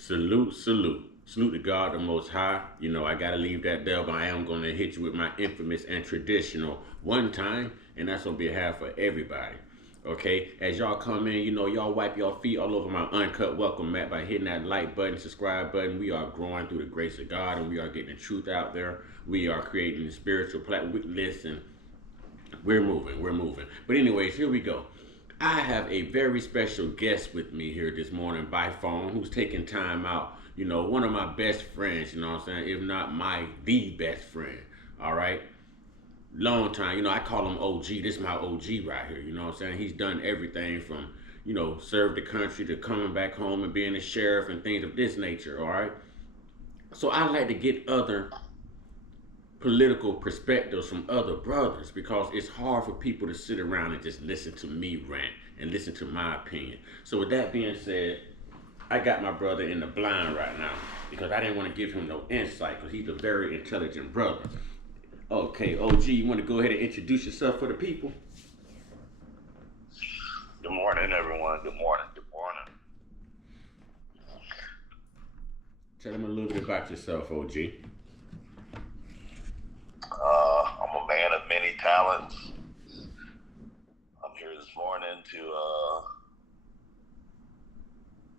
Salute, salute. Salute to God the Most High. You know, I gotta leave that there, but I am gonna hit you with my infamous and traditional one time, and that's on behalf of everybody. Okay, as y'all come in, you know, y'all wipe your feet all over my uncut welcome mat by hitting that like button, subscribe button. We are growing through the grace of God, and we are getting the truth out there. We are creating the spiritual platform. Listen, we're moving. But anyways, here we go. I have a very special guest with me here this morning by phone who's taking time out. You know, one of my best friends, you know what I'm saying? If not my the best friend. All right. Long time. You know, I call him OG. This is my OG right here. You know what I'm saying? He's done everything from, you know, serve the country to coming back home and being a sheriff and things of this nature. All right. So I like to get other political perspectives from other brothers because it's hard for people to sit around and just listen to me rant and listen to my opinion. So with that being said, I got my brother in the blind right now because I didn't want to give him no insight because he's a very intelligent brother. Okay, OG, you want to go ahead and introduce yourself for the people? Good morning, everyone. Good morning. Good morning. Tell them a little bit about yourself, OG. I'm a man of many talents. I'm here this morning to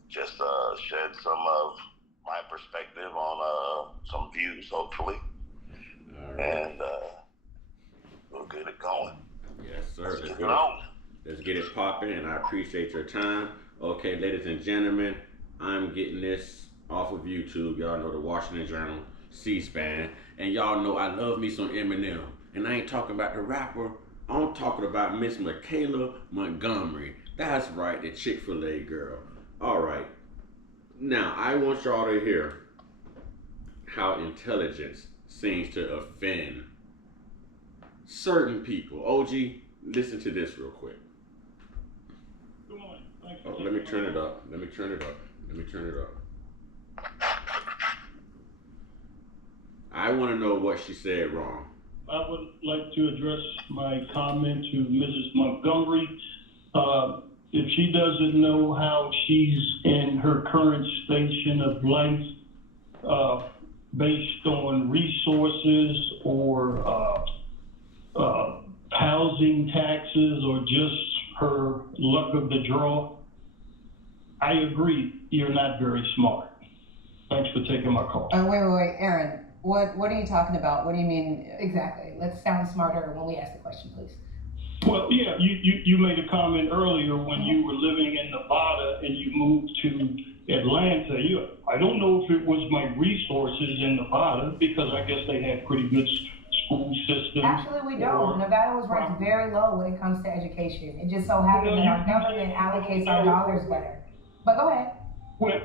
just shed some of my perspective on some views, hopefully, All right. and we'll get it going. Yes, sir. Let's get it on. Let's get it popping, and I appreciate your time. Okay, ladies and gentlemen, I'm getting this off of YouTube. Y'all know the Washington Journal, C-SPAN, and y'all know I love me some Eminem. And I ain't talking about the rapper. I'm talking about Miss Michaelah Montgomery. That's right, the Chick-fil-A girl. All right. Now, I want y'all to hear how intelligence seems to offend certain people. OG, listen to this real quick. Good morning. Thanks Oh, let me turn it up. Let me turn it up. I want to know what she said wrong. I would like to address my comment to Mrs. Montgomery. If she doesn't know how she's in her current station of life, based on resources or housing taxes or just her luck of the draw, I agree, you're not very smart. Thanks for taking my call. Wait, Aaron. What are you talking about? What do you mean? Exactly. Let's sound smarter when we ask the question, please. Well, yeah, you made a comment earlier when you were living in Nevada and you moved to Atlanta. I don't know if it was my resources in Nevada because I guess they had pretty good school systems. Actually, we don't. Nevada was ranked very low when it comes to education. It just so happens that our government allocates our dollars better. But go ahead. But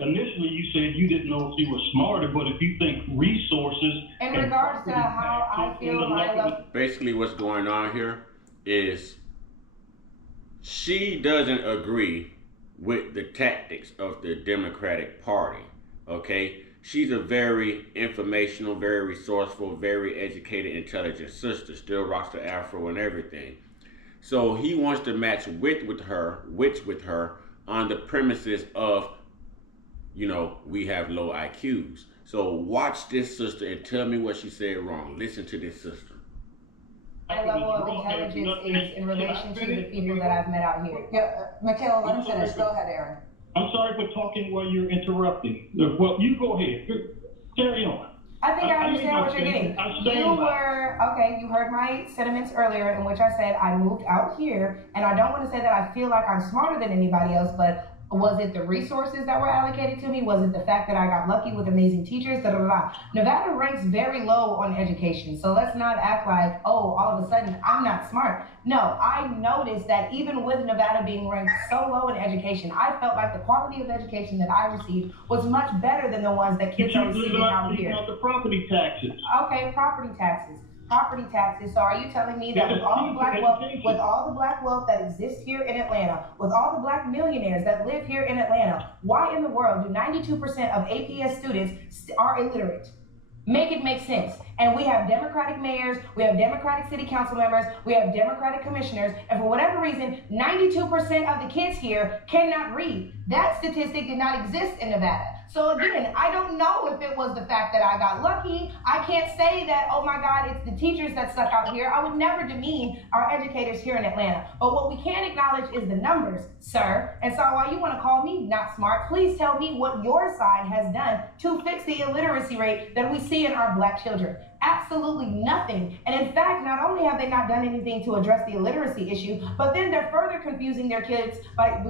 initially you said you didn't know if you were smarter, but if you think resources in regards to how I feel my level. Basically, what's going on here is she doesn't agree with the tactics of the Democratic Party. Okay, she's a very informational, very resourceful, very educated, intelligent sister. Still rocks the afro and everything. So he wants to match wit with her on the premises of, you know, we have low IQs. So watch this sister and tell me what she said wrong. Listen to this sister. My level of intelligence is in relation to the people that I've met out here. Yeah, Michaelah, let him finish. Go ahead, Aaron. I'm sorry for talking while you're interrupting. Well, you go ahead. Carry on. I think I understand what you're getting. You heard my sentiments earlier in which I said I moved out here, and I don't want to say that I feel like I'm smarter than anybody else, but was it the resources that were allocated to me? Was it the fact that I got lucky with amazing teachers? Nevada ranks very low on education, so let's not act like, oh, all of a sudden I'm not smart. No, I noticed that even with Nevada being ranked so low in education, I felt like the quality of education that I received was much better than the ones that kids are receiving out here. The property taxes. Okay, property taxes. So are you telling me that with all the black wealth that exists here in Atlanta, with all the black millionaires that live here in Atlanta, why in the world do 92% of APS students are illiterate? Make it make sense. And we have Democratic mayors, we have Democratic city council members, we have Democratic commissioners, and for whatever reason, 92% of the kids here cannot read. That statistic did not exist in Nevada. So again, I don't know if it was the fact that I got lucky. I can't say that, oh my God, it's the teachers that stuck out here. I would never demean our educators here in Atlanta. But what we can acknowledge is the numbers, sir. And so while you want to call me not smart, please tell me what your side has done to fix the illiteracy rate that we see in our Black children. Absolutely nothing. And in fact, not only have they not done anything to address the illiteracy issue, but then they're further confusing your kids by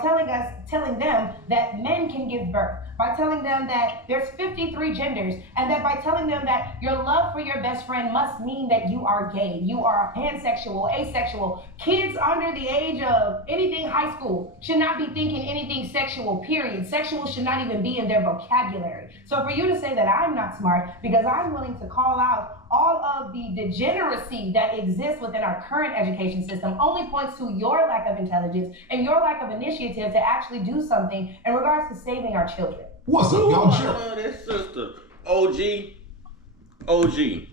telling them that men can give birth, by telling them that there's 53 genders, and that by telling them that your love for your best friend must mean that you are gay, you are pansexual, asexual. Kids under the age of anything high school should not be thinking anything sexual, period. Sexual should not even be in their vocabulary. So for you to say that I'm not smart because I'm willing to call out all of the degeneracy that exists within our current education system only points to your lack of intelligence and your lack of initiative to actually do something in regards to saving our children. What's up, y'all? I love that sister. OG.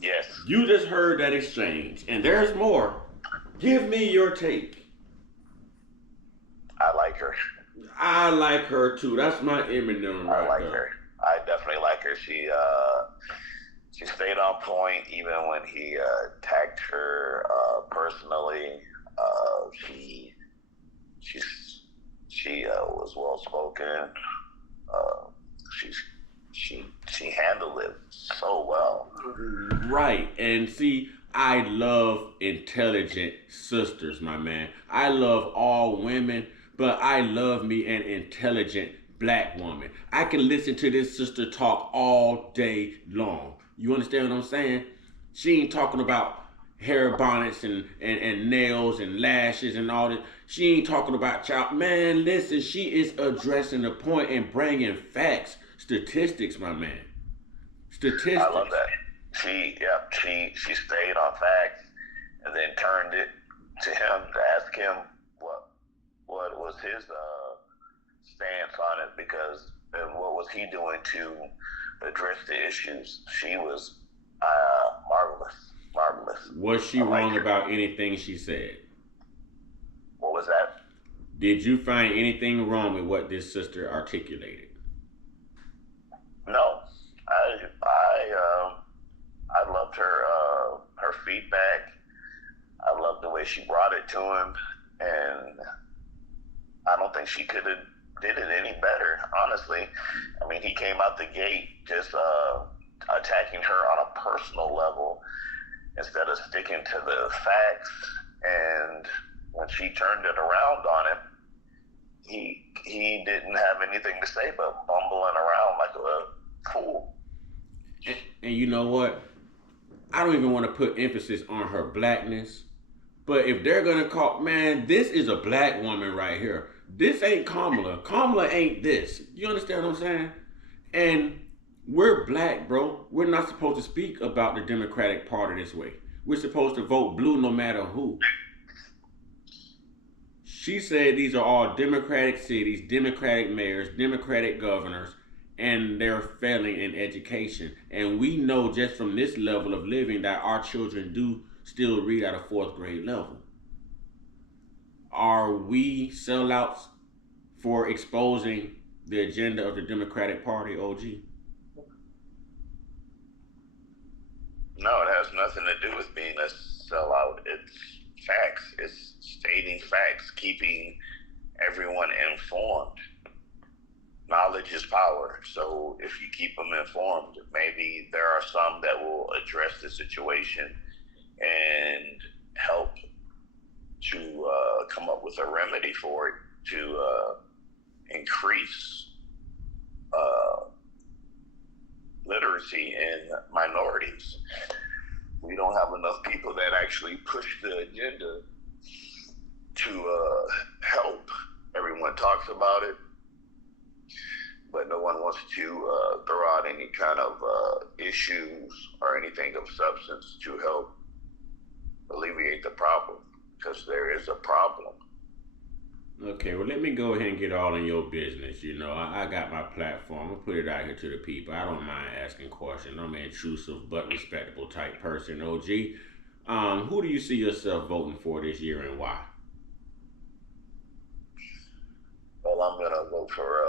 Yes. You just heard that exchange, and there's more. Give me your take. I like her. I like her too. That's my Eminem right I like there. her. I definitely like her. She stayed on point even when he attacked her personally. She was well spoken. She handled it so well. Right, and see, I love intelligent sisters, my man. I love all women, but I love me an intelligent Black woman. I can listen to this sister talk all day long. You understand what I'm saying? She ain't talking about hair bonnets and nails and lashes and all that. She ain't talking about child. Man, listen, she is addressing the point and bringing facts, statistics, my man. Statistics. I love that. She stayed on facts and then turned it to him to ask him what was his stance on it, because and what was he doing to address the issues. She was marvelous. Was she wrong about anything she said? What was that? Did you find anything wrong with what this sister articulated? No, I loved her feedback. I loved the way she brought it to him, and I don't think she could have did it any better, honestly. I mean, he came out the gate just attacking her on a personal level instead of sticking to the facts. And when she turned it around on him, he didn't have anything to say but bumbling around like a fool. And you know what? I don't even want to put emphasis on her Blackness, but if they're gonna call, man, this is a Black woman right here. This ain't Kamala. Kamala ain't this. You understand what I'm saying? And we're Black, bro. We're not supposed to speak about the Democratic Party this way. We're supposed to vote blue no matter who. She said these are all Democratic cities, Democratic mayors, Democratic governors, and they're failing in education. And we know just from this level of living that our children do still read at a 4th grade level. Are we sellouts for exposing the agenda of the Democratic Party, OG? No, it has nothing to do with being a sellout. It's facts. It's stating facts, keeping everyone informed. Knowledge is power. So if you keep them informed, maybe there are some that will address the situation and help to come up with a remedy for it to increase literacy in minorities. We don't have enough people that actually push the agenda to help. Everyone talks about it, but no one wants to throw out any kind of issues or anything of substance to help alleviate the problem, because there is a problem. Okay, well, let me go ahead and get all in your business. You know, I got my platform. I'll put it out here to the people. I don't mind asking questions. I'm an intrusive but respectable type person, OG. Who do you see yourself voting for this year and why? Well, I'm gonna vote for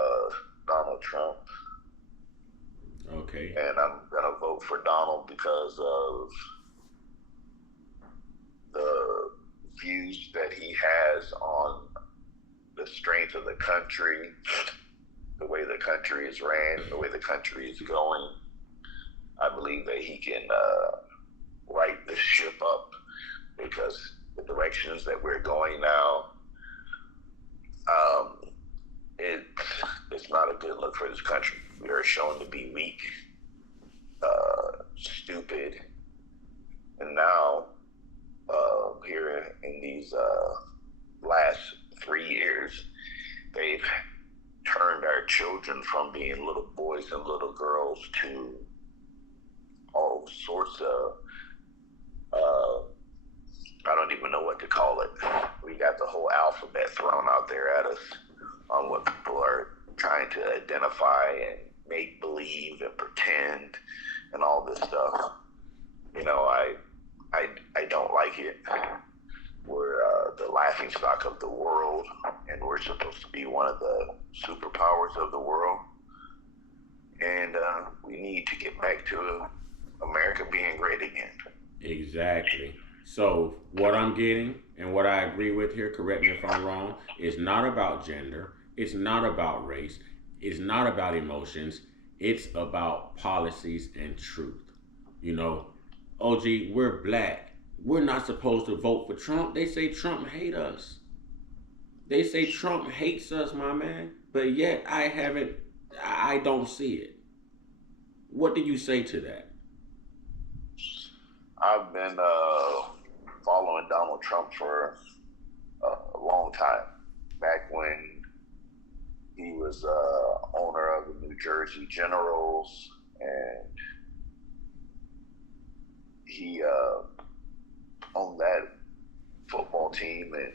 Donald Trump, Okay. and I'm gonna vote for Donald because of the views that he has on the strength of the country, the way the country is ran, the way the country is going. I believe that he can right the ship up because the directions that we're going now, um, it, it's not a good look for this country. We are shown to be weak, stupid, and now here in these last 3 years, they've turned our children from being little boys and little girls to all sorts of, I don't even know what to call it. We got the whole alphabet thrown out there at us on what people are trying to identify and make believe and pretend and all this stuff. You know, I don't like it. We're the laughing stock of the world, and we're supposed to be one of the superpowers of the world. And we need to get back to America being great again. Exactly. So what I'm getting and what I agree with here, correct me if I'm wrong, is not about gender. It's not about race. It's not about emotions. It's about policies and truth. You know, OG, we're black. We're not supposed to vote for Trump. They say Trump hate us. They say Trump hates us, my man. But yet I don't see it. What do you say to that? I've been following Donald Trump for a long time. Back when he was owner of the New Jersey Generals, and he owned that football team, and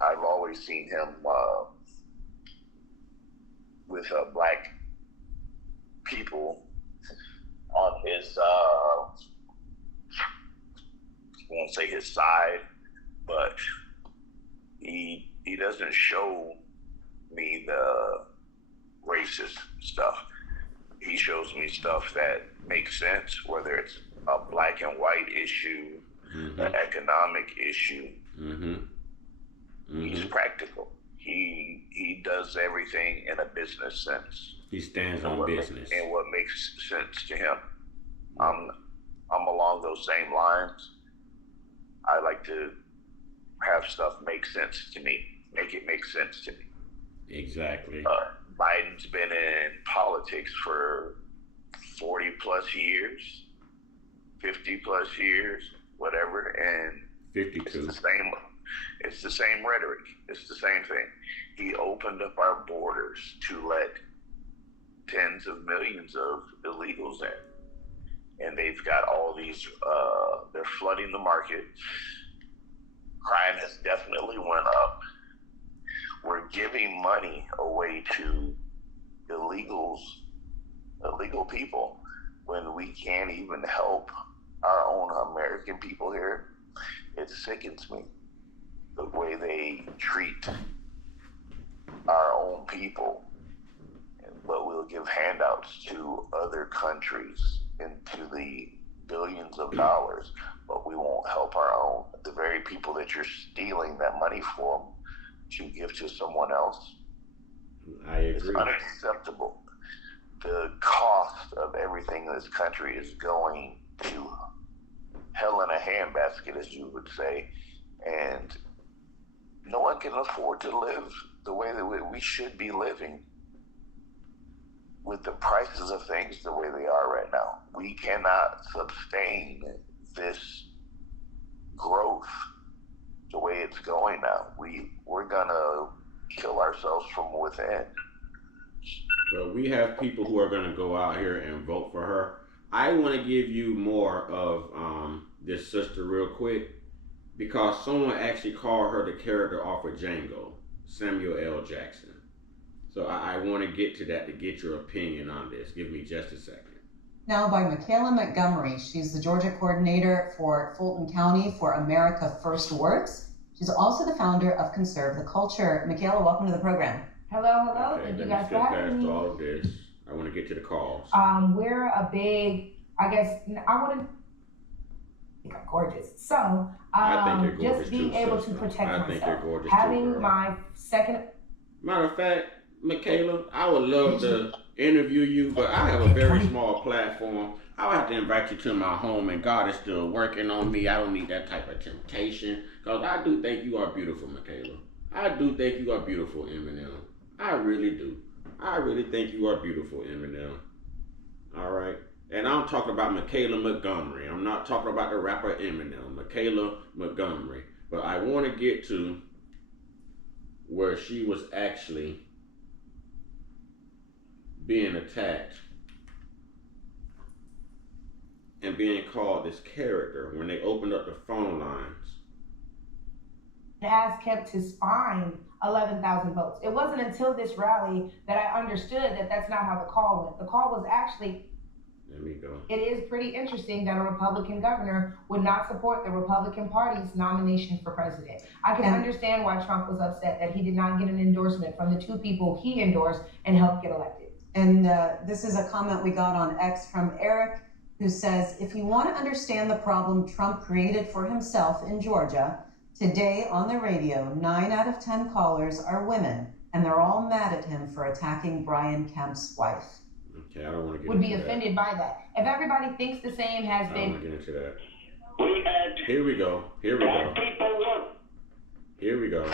I've always seen him with black people on his, I won't say his side, but he doesn't show me the racist stuff. He shows me stuff that makes sense, whether it's a black and white issue, an economic issue. He's practical. He does everything in a business sense. He stands on business. And what makes sense to him. I'm along those same lines. I like to have stuff make sense to me. Make it make sense to me. Exactly. Biden's been in politics for 40 plus years, 50 plus years, whatever, and 52. It's the same rhetoric. It's the same thing. He opened up our borders to let tens of millions of illegals in. And they've got all these, they're flooding the market. Crime has definitely went up. We're giving money away to illegal people, when we can't even help our own American people here. It sickens me the way they treat our own people, but we'll give handouts to other countries into the billions of dollars, but we won't help our own. The very people that you're stealing that money from to give to someone else. I agree. It's unacceptable. The cost of everything in this country is going to hell in a handbasket, as you would say, and no one can afford to live the way that we should be living with the prices of things the way they are right now. We cannot sustain this growth the way it's going now. We're gonna kill ourselves from within. But we have people who are going to go out here and vote for her. I want to give you more of this sister real quick, because someone actually called her the character off of Django. Samuel L. Jackson. So I want to get to that to get your opinion on this. Give me just a second. Now by Michaelah Montgomery. She's the Georgia coordinator for Fulton County for America First Works. She's also the founder of Conserve the Culture. Michaelah, welcome to the program. Hello. Okay, Thank you let guys me for skip having past me. all of this. I want to get to the calls. We're a big, I want to think I'm gorgeous. So, I think you're gorgeous just being too, able sister. to protect I myself. think you're gorgeous Having too, girl. my second. Matter of fact, Michaelah, I would love to interview you, but I have a very small platform. I'll have to invite you to my home, and God is still working on me. I don't need that type of temptation, because I do think you are beautiful, Michaelah. I do think you are beautiful, Eminem. I really do. I really think you are beautiful, Eminem. All right? And I'm talking about Michaelah Montgomery. I'm not talking about the rapper Eminem. Michaelah Montgomery. But I want to get to where she was actually being attacked and being called this character when they opened up the phone lines. Has kept his spine 11,000 votes. It wasn't until this rally that I understood that that's not how the call went. The call was actually, There we go. it is pretty interesting that a Republican governor would not support the Republican Party's nomination for president. I can understand why Trump was upset that he did not get an endorsement from the two people he endorsed and helped get elected. And this is a comment we got on X from Eric, who says, if you want to understand the problem Trump created for himself in Georgia, today on the radio, 9 out of 10 callers are women, and they're all mad at him for attacking Brian Kemp's wife. Okay, I don't want to get would into be that. offended by that. If everybody thinks the same has I don't been. want to get into that. We had Here we go. Here we go. people look. Here we go.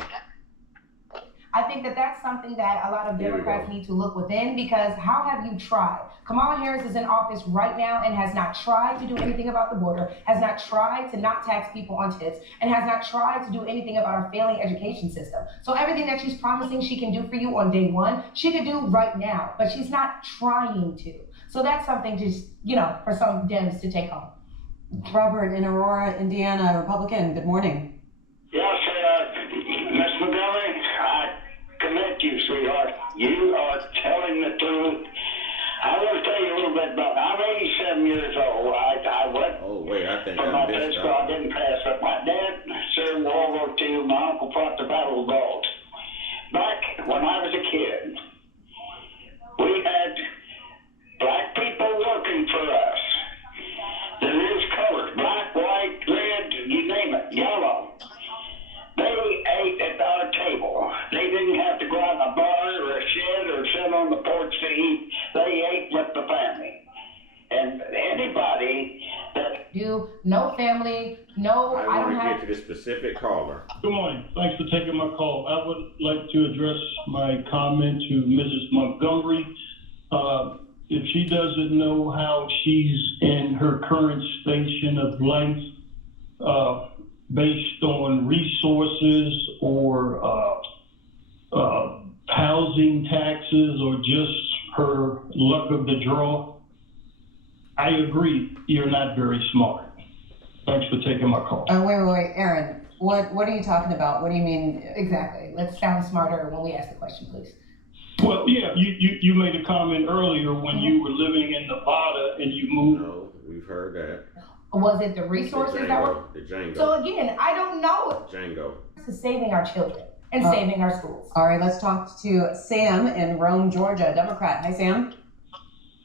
I think that that's something that a lot of Here we Democrats go. need to look within, because how have you tried? Kamala Harris is in office right now and has not tried to do anything about the border, has not tried to not tax people on tips, and has not tried to do anything about our failing education system. So everything that she's promising she can do for you on day one, she could do right now, but she's not trying to. So that's something just, for some Dems to take home. Robert in Aurora, Indiana, Republican, good morning. Yes, Ms. Montgomery, I commend you, sweetheart. You are telling the truth. I want to tell you a little bit about. I'm 87 years old. I went Oh, wait, I think for I my missed physical. I out. didn't pass it. My dad served World War II. My uncle fought the Battle of Bulge. Back when I was a kid, we had black people working for us. There is colors, black, white, red, you name it, yellow. They ate at our table. They didn't have to go out in a bar or a shed or sit on the porch to eat. They ate with the family. And anybody that No family, no, I I don't want to have. get to the specific caller. Good morning. Thanks for taking my call. I would like to address my comment to Mrs. Montgomery. If she doesn't know how she's in her current station of life, based on resources or housing taxes or just her luck of the draw, I agree, you're not very smart. Thanks for taking my call. Wait, Aaron, what are you talking about? What do you mean? Exactly. Let's sound smarter when we ask the question, please. Well, yeah, you made a comment earlier when you were living in Nevada and you moved. No, we've heard that. Was it the resources that were? The Django. So again, I don't know. Django. This is saving our children and saving our schools. All right, let's talk to Sam in Rome, Georgia, Democrat. Hi, Sam.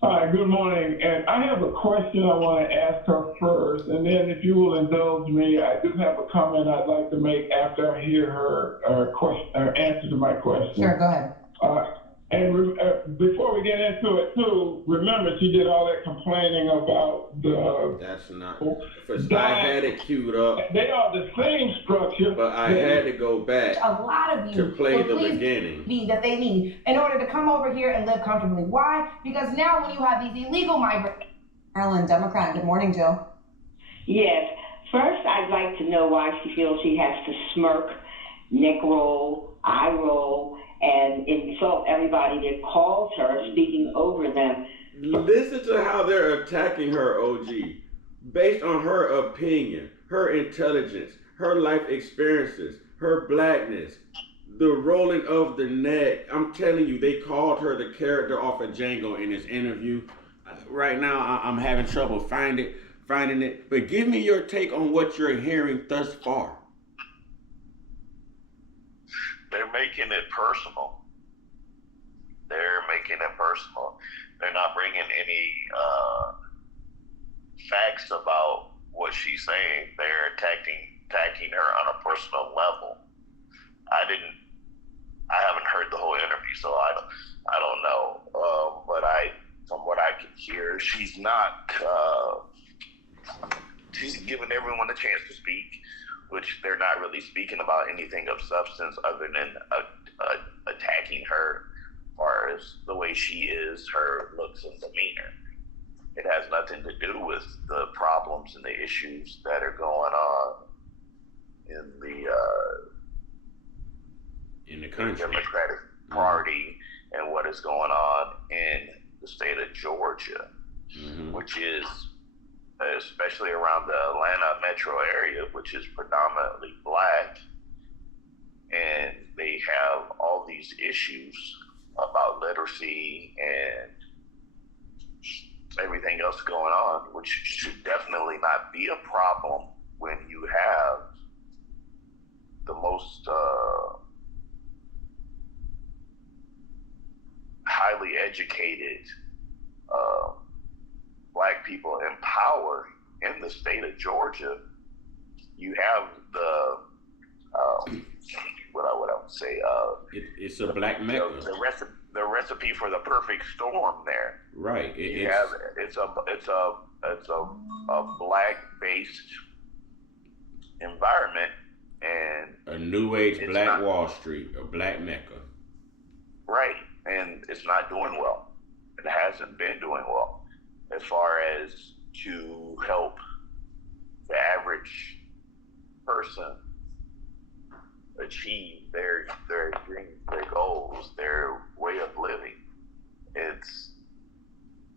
Hi, good morning. And I have a question I want to ask her first. And then if you will indulge me, I do have a comment I'd like to make after I hear her answer to my question. Sure, go ahead. Before we get into it, too, remember she did all that complaining about the... That's not... I had it queued up. They are the same structure. But I had to go back A lot of you to play will the please beginning. be that they need in order to come over here and live comfortably. Why? Because now when you have these illegal migrants. Maryland, Democrat. Good morning, Jill. Yes. First, I'd like to know why she feels she has to smirk, neck roll, eye roll, and insult everybody that calls her, speaking over them. Listen to how they're attacking her, OG. Based on her opinion, her intelligence, her life experiences, her blackness. The rolling of the neck. I'm telling you, they called her the character off of Django in this interview. Right now, I'm having trouble finding it. But give me your take on what you're hearing thus far. They're making it personal. They're making it personal. They're not bringing any facts about what she's saying. They're attacking her on a personal level. I haven't heard the whole interview, so I don't know. But from what I can hear, she's not. She's giving everyone a chance to speak, which they're not really speaking about anything of substance other than attacking her as far as the way she is, her looks and demeanor. It has nothing to do with the problems and the issues that are going on in the country, Democratic Party, and what is going on in the state of Georgia, which is, especially around the Atlanta metro area, which is predominantly black, and they have all these issues about literacy and everything else going on, which should definitely not be a problem when you have the most highly educated black people in power in the state of Georgia. You have the what I would say. It's a black mecca. The recipe for the perfect storm there. Right. It's a black based environment, and a new age black Wall Street, a black mecca. Right, and it's not doing well. It hasn't been doing well as far as to help the average person achieve their dreams, their goals, their way of living.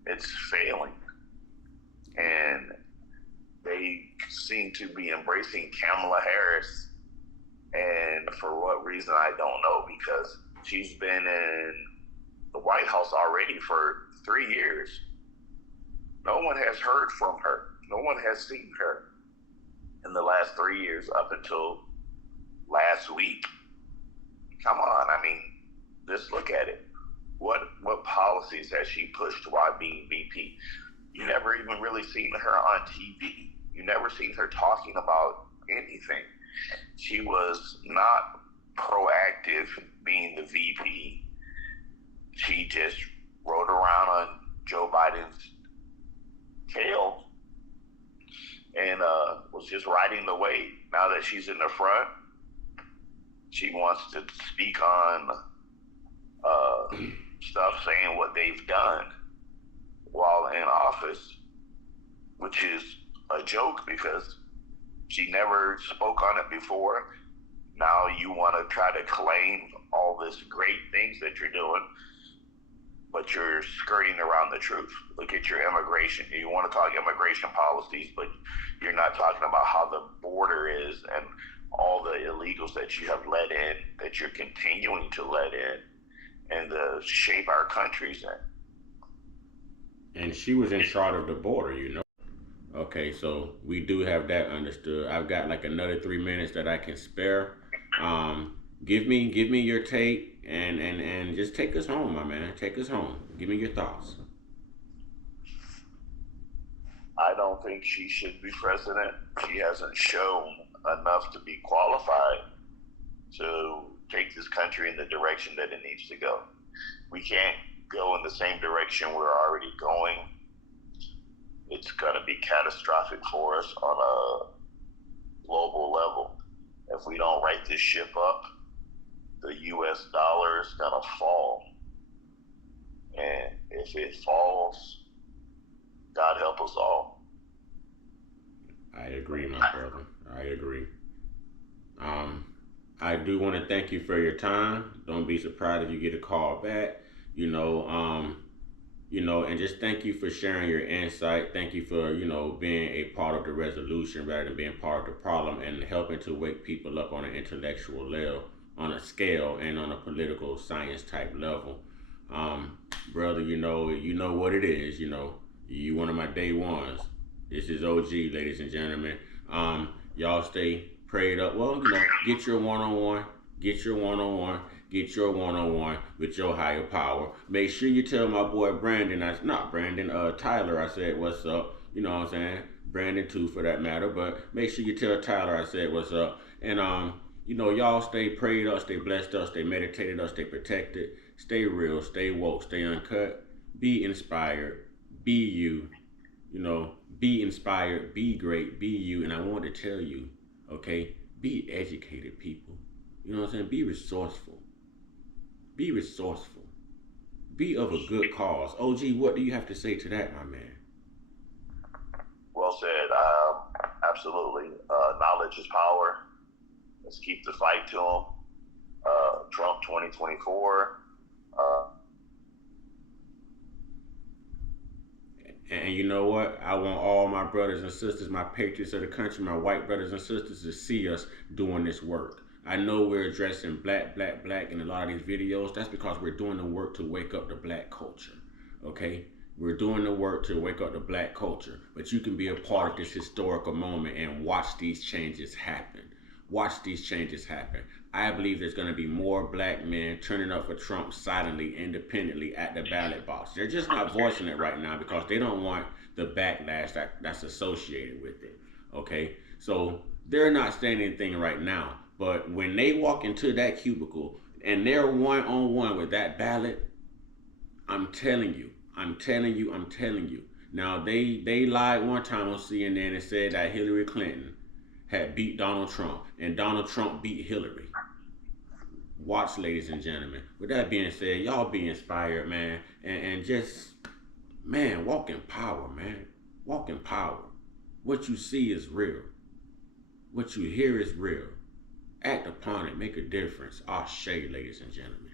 It's failing, and they seem to be embracing Kamala Harris, and for what reason I don't know, because she's been in the White House already for 3 years. No one has heard from her. No one has seen her in the last 3 years up until last week. Come on, I mean, just look at it. What policies has she pushed while being VP? You never even really seen her on TV. You never seen her talking about anything. She was not proactive being the VP. She just rode around on Joe Biden's tail and was just riding the wave. Now that she's in the front, she wants to speak on stuff, saying what they've done while in office, which is a joke because she never spoke on it before. Now you want to try to claim all this great things that you're doing, but you're skirting around the truth. Look at your immigration. You want to talk immigration policies, but you're not talking about how the border is and all the illegals that you have let in, that you're continuing to let in, and to shape our countries in. And she was in charge of the border, you know. Okay, so we do have that understood. I've got like another 3 minutes that I can spare. Give me your take and just take us home, my man. Take us home. Give me your thoughts. I don't think she should be president. She hasn't shown enough to be qualified to take this country in the direction that it needs to go. We can't go in the same direction we're already going. It's going to be catastrophic for us on a global level. If we don't right this ship up, the US dollar is going to fall. And if it falls, God help us all. I agree, my brother. I agree. I do want to thank you for your time. Don't be surprised if you get a call back. And just thank you for sharing your insight. Thank you for, being a part of the resolution rather than being part of the problem and helping to wake people up on an intellectual on a scale and on a political science type level. Brother, you know what it is. You one of my day ones. This is OG, ladies and gentlemen. Y'all stay prayed up. Well, get your one-on-one, get your one-on-one, get your one-on-one with your higher power. Make sure you tell my boy Brandon, Tyler, I said what's up. You know what I'm saying? Brandon too, for that matter. But make sure you tell Tyler I said what's up. And y'all stay prayed up, stay blessed up, stay meditated up, stay protected, stay real, stay woke, stay uncut, be inspired, be you, be inspired, be great, be you. And I want to tell you, okay, be educated, people. You know what I'm saying? Be resourceful. Be resourceful. Be of a good cause. OG, what do you have to say to that, my man? Well said. Absolutely. Knowledge is power. Let's keep the fight to him. Trump 2024. And you know what? I want all my brothers and sisters, my patriots of the country, my white brothers and sisters, to see us doing this work. I know we're addressing black in a lot of these videos. That's because we're doing the work to wake up the black culture. Okay? We're doing the work to wake up the black culture. But you can be a part of this historical moment and watch these changes happen. Watch these changes happen. I believe there's going to be more black men turning up for Trump silently, independently at the ballot box. They're just not voicing it right now because they don't want the backlash that's associated with it. Okay? So they're not saying anything right now. But when they walk into that cubicle and they're one-on-one with that ballot, I'm telling you. Now, they lied one time on CNN and said that Hillary Clinton had beat Donald Trump and Donald Trump beat Hillary. Watch, ladies and gentlemen. With that being said, y'all be inspired, man. And just, man, walk in power, man. Walk in power. What you see is real. What you hear is real. Act upon it. Make a difference. Ashe, ladies and gentlemen.